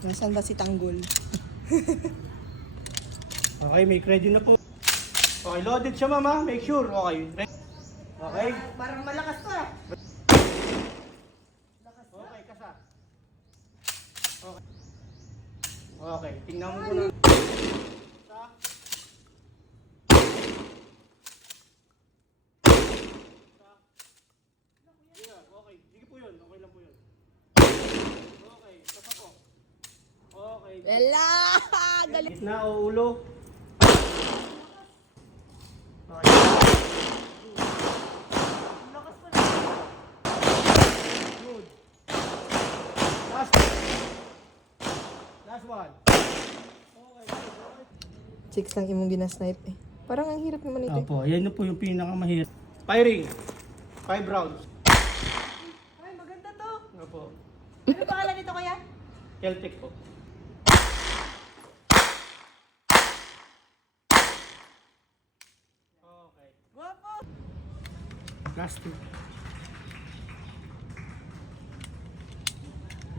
Nasaan ba si Tanggol? Okay, make ready na po. Okay, loaded siya mama. Make sure. Okay. Okay. Parang malakas to ah. Okay, kasa. Okay. Okay, tingnan mo muna. Kasa. Yeah, okay. Sige po yun. Okay lang po yun. Okay, kasa po. Okay. Ela! Galing! Gitna o ulo. Okay. Lakas pa na. Good. Last one. Okay. Chicks lang imong ginasnipe eh. Parang ang hirap naman ito. Opo, yan na po yung pinakamahirap. Firing. 5 rounds. Ay, maganda to. Opo. Ano pangalan nito kuya? Celtic po. Okay. Guwapo! Last two.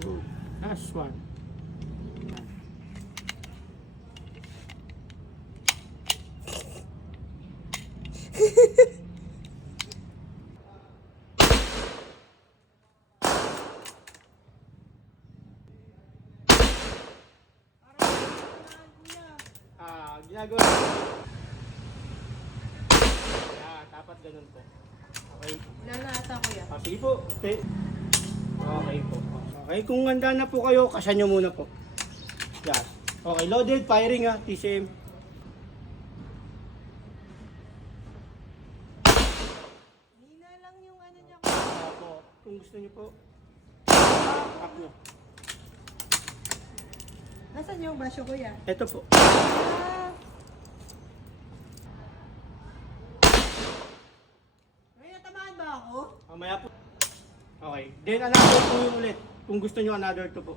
Good. Last one. Ginagawa. Yeah, dapat ganun po. Okay. Wala na ata kuya. Sige po. Okay. Okay po. Okay, kung handa na po kayo, kasya nyo muna po. Yan. Okay, loaded, firing ha, TCM. Hina lang yung ano niya. Po, kung gusto nyo po, up nyo. Nasaan yung basyo kuya? Ito po. Ah! May natamaan ba ako? Mamaya po. Okay. Then another po yung ulit. Kung gusto nyo, another to po.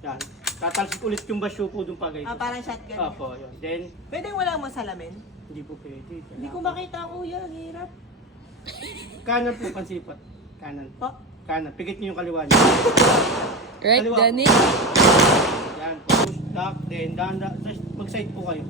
Yan. Tatalsik ulit yung basyo po dun pa guys. Ah, parang shotgun. Opo, yun. Then, Pwede wala mo salamin? hindi po pwede. Hindi ko makita kuya, ang hirap. Kanan po, pansipat. Kanan. Po? Kanan. Pigit nyo yung kaliwa nyo. Right, Kaliwa. Danny? Yan. Push, lock, then, down, mag-side po kayo.